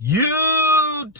YouTube!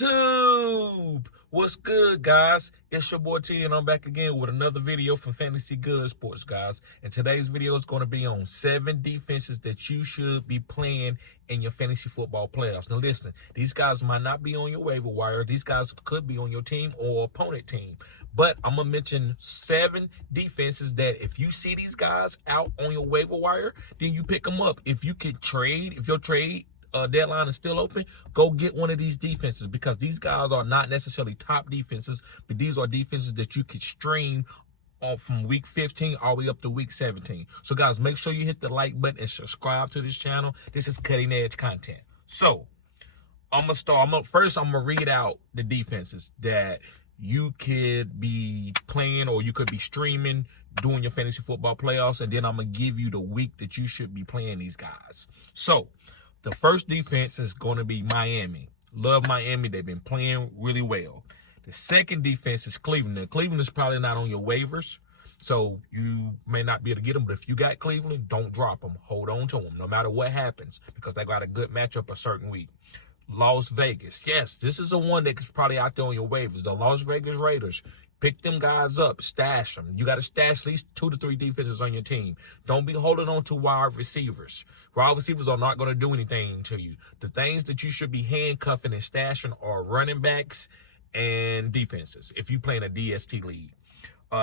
What's good, guys? It's your boy T, and I'm back again with another video from Fantasy Good Sports, guys. And today's video is going to be on 7 defenses that you should be playing in your fantasy football playoffs. Now, listen, these guys might not be on your waiver wire. These guys could be on your team or opponent team. But I'm going to mention 7 defenses that if you see these guys out on your waiver wire, then you pick them up. If you could trade, if your trade deadline is still open, go get one of these defenses, because these guys are not necessarily top defenses, but these are defenses that you could stream from week 15 all the way up to week 17. So guys, make sure you hit the like button and subscribe to this channel. This is cutting edge content. So I'm gonna read out the defenses that you could be playing or you could be streaming during your fantasy football playoffs, and then I'm gonna give you the week that you should be playing these guys. So the first defense is going to be Miami. Love Miami. They've been playing really well. The second defense is Cleveland. Now, Cleveland is probably not on your waivers, so you may not be able to get them. But if you got Cleveland, don't drop them. Hold on to them no matter what happens, because they got a good matchup a certain week. Las Vegas. Yes, this is the one that's probably out there on your waivers. The Las Vegas Raiders. Pick them guys up, stash them. You got to stash at least 2 to 3 defenses on your team. Don't be holding on to wide receivers. Wide receivers are not going to do anything to you. The things that you should be handcuffing and stashing are running backs and defenses if you play in a DST league.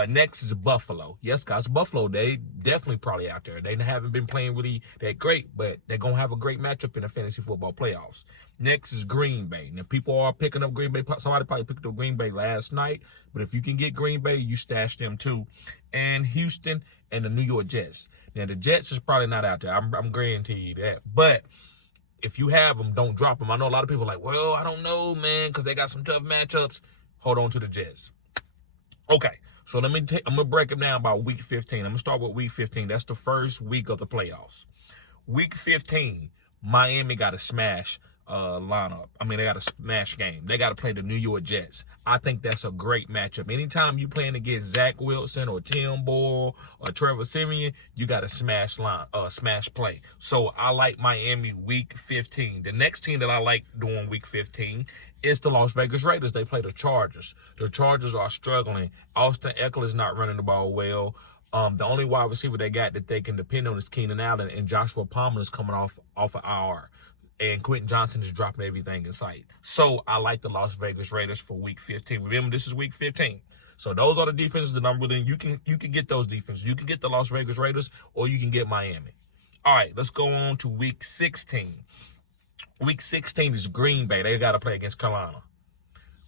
Next is Buffalo. Yes, guys, Buffalo, they definitely probably out there. They haven't been playing really that great, but they're going to have a great matchup in the fantasy football playoffs. Next is Green Bay. Now, people are picking up Green Bay. Somebody probably picked up Green Bay last night, but if you can get Green Bay, you stash them too. And Houston and the New York Jets. Now, the Jets is probably not out there. I'm guaranteeing you that. But if you have them, don't drop them. I know a lot of people are like, well, I don't know, man, because they got some tough matchups. Hold on to the Jets. Okay. So I'm going to break them down by week 15. I'm going to start with week 15. That's the first week of the playoffs. Week 15, Miami got a smash lineup. I mean, they got a smash game. They got to play the New York Jets. I think that's a great matchup. Anytime you playing against Zach Wilson or Tim Boyle or Trevor Siemian, you got a smash play. So I like Miami week 15. The next team that I like doing week 15 is the Las Vegas Raiders. They play the Chargers. The Chargers are struggling. Austin Eckler is not running the ball well. The only wide receiver they got that they can depend on is Keenan Allen, and Joshua Palmer is coming off of IR. And Quentin Johnson is dropping everything in sight. So I like the Las Vegas Raiders for week 15. Remember, this is week 15. So those are the defenses that I'm really, you can get those defenses. You can get the Las Vegas Raiders, or you can get Miami. All right, let's go on to week 16. Week 16 is Green Bay. They got to play against Carolina.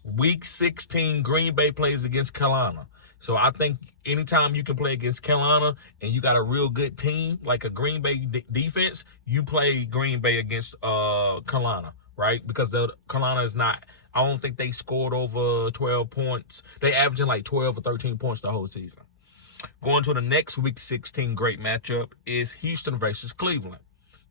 Week 16, Green Bay plays against Carolina. So I think anytime you can play against Carolina and you got a real good team, like a Green Bay defense, you play Green Bay against Carolina, right? Because Carolina is not, I don't think they scored over 12 points. They averaging like 12 or 13 points the whole season. Going to the next week 16 great matchup is Houston versus Cleveland.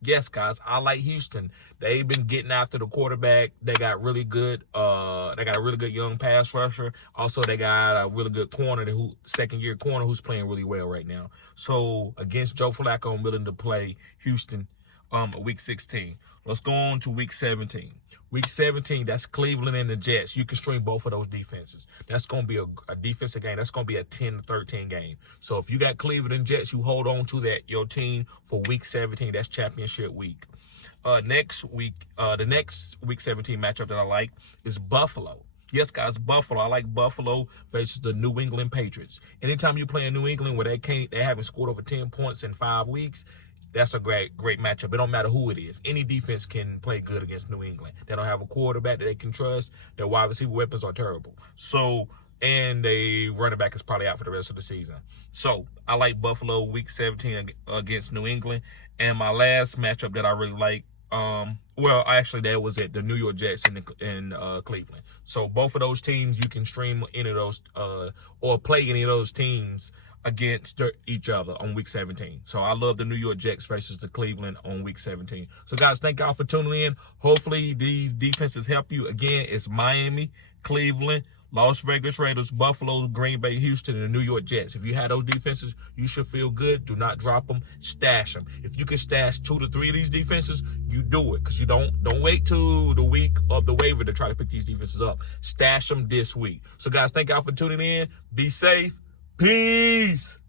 Yes, guys, I like Houston. They've been getting after the quarterback. They got really good. They got a really good young pass rusher. Also, they got a really good corner, second-year corner, who's playing really well right now. So against Joe Flacco, I'm willing to play Houston week 16. Let's go on to week 17. Week 17, that's Cleveland and the Jets. You can stream both of those defenses. That's going to be a defensive game. That's going to be a 10-13 game. So if you got Cleveland and Jets, you hold on to your team for week 17. That's championship week. Next week, the next week 17 matchup that I like is Buffalo. Yes, guys, Buffalo. I like Buffalo versus the New England Patriots. Anytime you play in New England where they haven't scored over 10 points in 5 weeks, that's a great matchup. It don't matter who it is. Any defense can play good against New England. They don't have a quarterback that they can trust. Their wide receiver weapons are terrible. So, and their running back is probably out for the rest of the season. So, I like Buffalo week 17 against New England. And my last matchup that I really like, well, actually, that was at the New York Jets in Cleveland. So, both of those teams, you can stream any of those or play any of those teams against each other on week 17. So I love the New York Jets versus the Cleveland on week 17. So guys, thank y'all for tuning in. Hopefully these defenses help you. Again, it's Miami, Cleveland, Las Vegas Raiders, Buffalo, Green Bay, Houston, and the New York Jets. If you had those defenses, you should feel good. Do not drop them. Stash them. If you can stash 2 to 3 of these defenses, you do it. Because you don't wait till the week of the waiver to try to pick these defenses up. Stash them this week. So, guys, thank y'all for tuning in. Be safe. Peace.